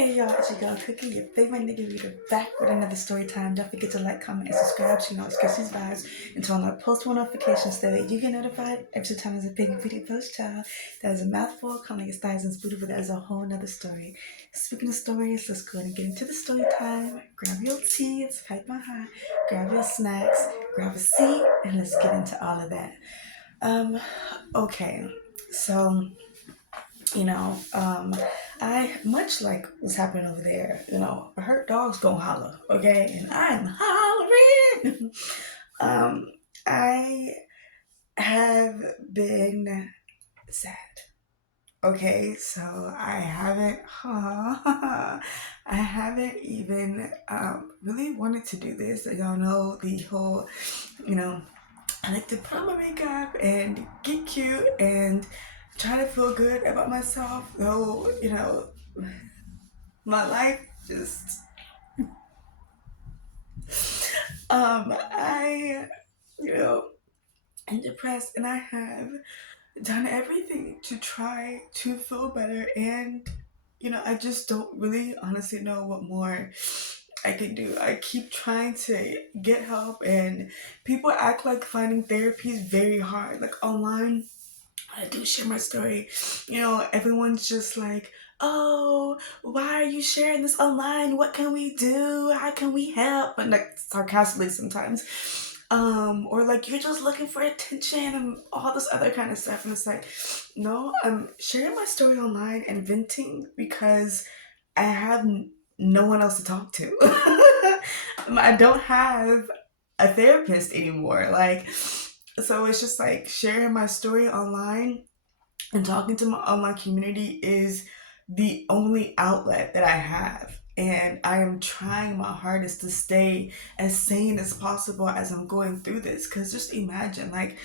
Hey y'all, it's your girl Cookie, your favorite nigga reader, back with another story time. Don't forget to like, comment, and subscribe so you know it's Chrissy's vibes and turn on our post notifications so that you get notified every time there's a big video post, child. That is a mouthful, coming like it's thighs and spooty, but that is a whole nother story. Speaking of stories, let's go ahead and get into the story time. Grab your tea, it's pipe my high, grab your snacks, grab a seat, and let's get into all of that. Okay, so I much like what's happening over there, I heard dogs gonna holler, okay, and I'm hollering. I have been sad. Okay, so I haven't even really wanted to do this. Y'all know the whole, you know, I like to put on my makeup and get cute and try to feel good about myself, though, my life just, I, am depressed and I have done everything to try to feel better and, I just don't really honestly know what more I can do. I keep trying to get help and people act like finding therapy is very hard. Like online, I do share my story, everyone's just like, oh, why are you sharing this online? What can we do? How can we help? And like sarcastically sometimes. Or like you're just looking for attention and all this other kind of stuff. And it's like, no, I'm sharing my story online and venting because I have no one else to talk to. I don't have a therapist anymore. So it's just like sharing my story online and talking to my online community is the only outlet that I have. And I am trying my hardest to stay as sane as possible as I'm going through this. Because just imagine, like,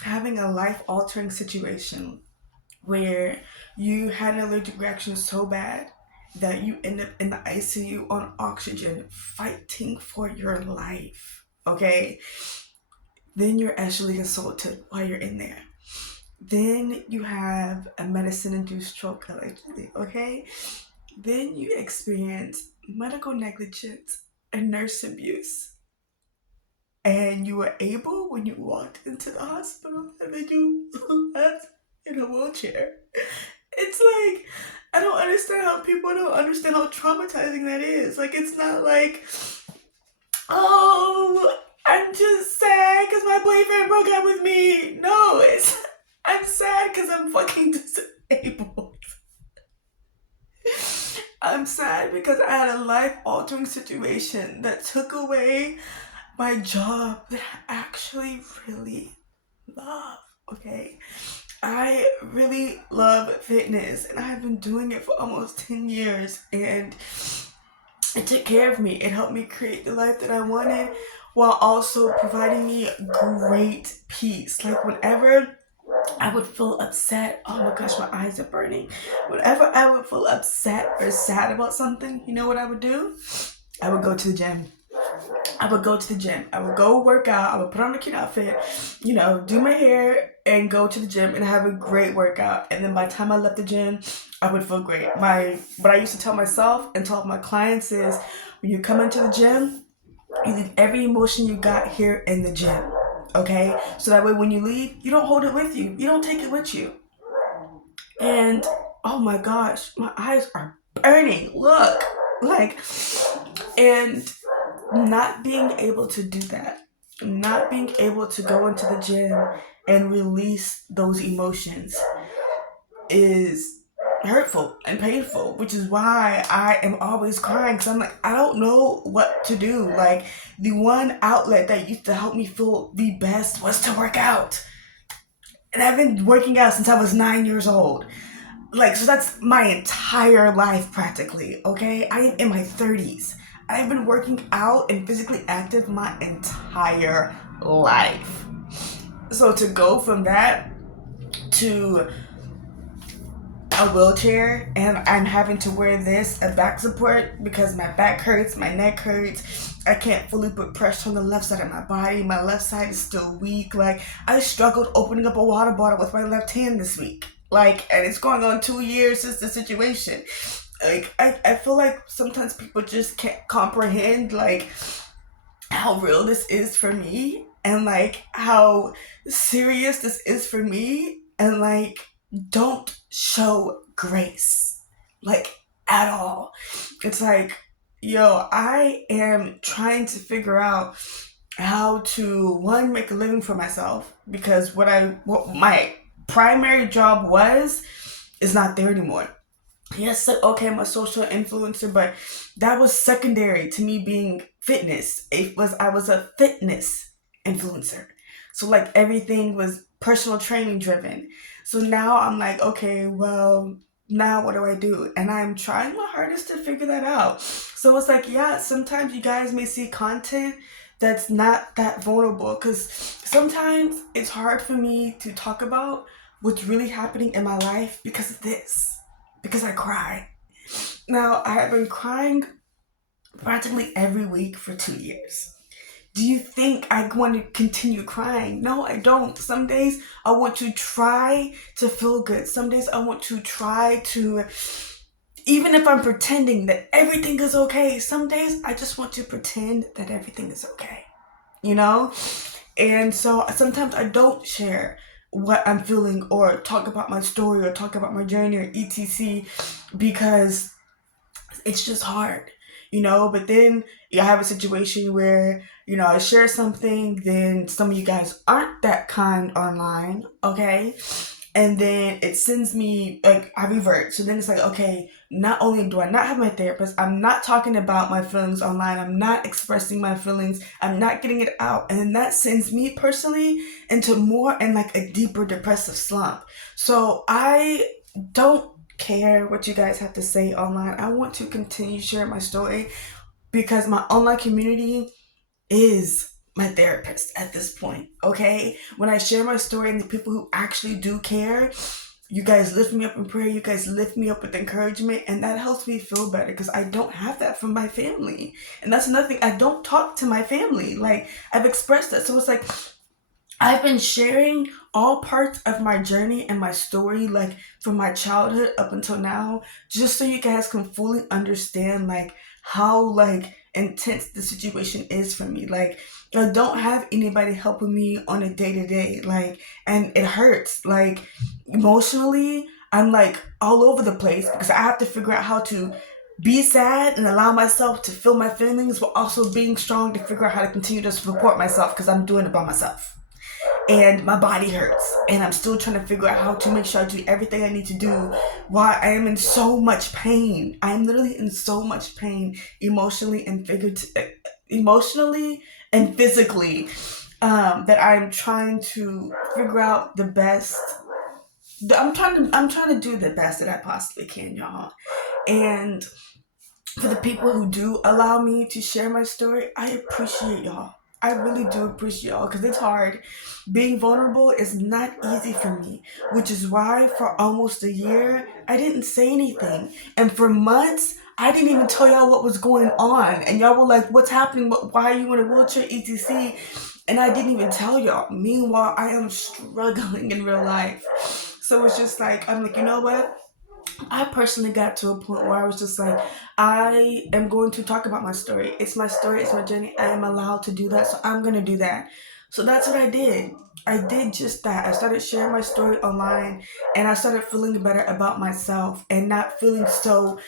having a life altering situation where you had an allergic reaction so bad that you end up in the ICU on oxygen fighting for your life. Okay? Then you're actually assaulted while you're in there. Then you have a medicine-induced stroke allegedly, okay? Then you experience medical negligence and nurse abuse. And you were able, when you walked into the hospital, and then you left in a wheelchair. It's like, I don't understand how people don't understand how traumatizing that is. Like, it's not like, oh, I'm just sad because my boyfriend broke up with me. No, I'm sad because I'm fucking disabled. I'm sad because I had a life-altering situation that took away my job that I actually really love, okay? I really love fitness and I've been doing it for almost 10 years and it took care of me. It helped me create the life that I wanted while also providing me great peace. Like whenever I would feel upset, oh my gosh, my eyes are burning. Whenever I would feel upset or sad about something, you know what I would do? I would go to the gym. I would go work out. I would put on a cute outfit, do my hair and go to the gym and have a great workout. And then by the time I left the gym, I would feel great. What I used to tell myself and tell my clients is when you come into the gym, you leave every emotion you got here in the gym. Okay? So that way when you leave, you don't hold it with you. You don't take it with you. And oh my gosh, my eyes are burning. Look. And not being able to do that, not being able to go into the gym and release those emotions is hurtful and painful, which is why I am always crying because I'm like, I don't know what to do. Like, the one outlet that used to help me feel the best was to work out. And I've been working out since I was 9 years old. So that's my entire life practically, okay? I am in my 30s. I've been working out and physically active my entire life. So to go from that to a wheelchair and I'm having to wear this as back support because my back hurts, my neck hurts, I can't fully put pressure on the left side of my body. My left side is still weak. I struggled opening up a water bottle with my left hand this week. And it's going on 2 years since the situation. Like I feel like sometimes people just can't comprehend like how real this is for me and like how serious this is for me, and like don't show grace like at all. It's like, yo, I am trying to figure out how to one make a living for myself, because what my primary job was is not there anymore. Yes, okay, I'm a social influencer, but that was secondary to me being fitness. I was a fitness influencer. So like everything was personal training driven. So now I'm like, okay, well, now what do I do? And I'm trying my hardest to figure that out. So it's like, yeah, sometimes you guys may see content that's not that vulnerable, because sometimes it's hard for me to talk about what's really happening in my life because of this, because I cry. Now, I have been crying practically every week for 2 years. Do you think I want to continue crying? No, I don't. Some days I want to try to feel good. Some days I want to try to, even if I'm pretending that everything is okay, some days I just want to pretend that everything is okay, you know? And so sometimes I don't share what I'm feeling or talk about my story or talk about my journey or etc, because it's just hard, But then you have a situation where, I share something, then some of you guys aren't that kind online, okay? And then it sends me, like, I revert. So then it's like, okay, not only do I not have my therapist, I'm not talking about my feelings online, I'm not expressing my feelings, I'm not getting it out. And then that sends me personally into more and like a deeper depressive slump. So I don't care what you guys have to say online. I want to continue sharing my story because my online community is my therapist at this point, okay? When I share my story and the people who actually do care, you guys lift me up in prayer, you guys lift me up with encouragement, and that helps me feel better because I don't have that from my family. And that's another thing, I don't talk to my family. Like, I've expressed that. So it's like, I've been sharing all parts of my journey and my story, like from my childhood up until now, just so you guys can fully understand, like, how, like, intense the situation is for me. Like, I don't have anybody helping me on a day to day, like, and it hurts. Like, emotionally, I'm like all over the place because I have to figure out how to be sad and allow myself to feel my feelings, but also being strong to figure out how to continue to support myself because I'm doing it by myself and my body hurts and I'm still trying to figure out how to make sure I do everything I need to do while I am in so much pain. I'm literally in so much pain emotionally and emotionally and physically, that I'm trying to figure out the best. I'm trying to do the best that I possibly can, y'all. And for the people who do allow me to share my story, I appreciate y'all. I really do appreciate y'all because it's hard. Being vulnerable is not easy for me, which is why for almost a year, I didn't say anything. And for months, I didn't even tell y'all what was going on. And y'all were like, what's happening? Why are you in a wheelchair, etc? And I didn't even tell y'all. Meanwhile, I am struggling in real life. So it's just like, I'm like, you know what? I personally got to a point where I was just like, I am going to talk about my story. It's my story, it's my journey. I am allowed to do that, so I'm going to do that. So that's what I did. I did just that. I started sharing my story online and I started feeling better about myself and not feeling so.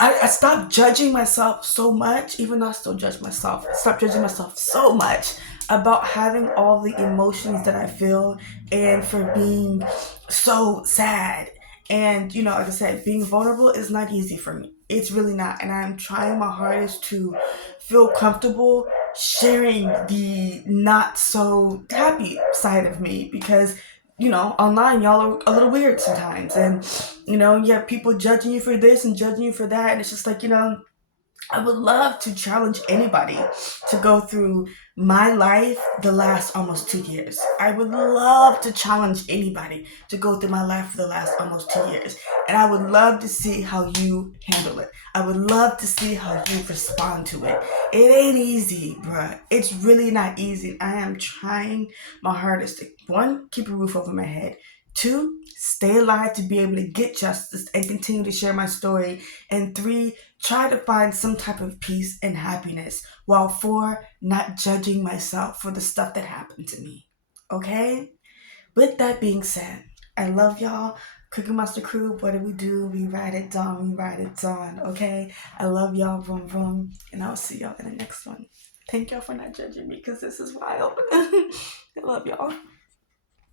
I stopped judging myself so much, even though I still judge myself. I stopped judging myself so much about having all the emotions that I feel and for being so sad. And, like I said, being vulnerable is not easy for me. It's really not. And I'm trying my hardest to feel comfortable sharing the not so happy side of me because, online y'all are a little weird sometimes. And, you have people judging you for this and judging you for that. And it's just like, I would love to challenge anybody to go through my life the last almost 2 years. I would love to challenge anybody to go through my life for the last almost 2 years. And I would love to see how you handle it. I would love to see how you respond to it. It ain't easy, bruh. It's really not easy. I am trying my hardest to, one, keep a roof over my head. 2, stay alive to be able to get justice and continue to share my story. And 3, try to find some type of peace and happiness. While 4, not judging myself for the stuff that happened to me. Okay? With that being said, I love y'all. Cookie Monster Crew, what do we do? We ride it down, we ride it on, okay? I love y'all, vroom vroom, and I'll see y'all in the next one. Thank y'all for not judging me, because this is wild. I love y'all.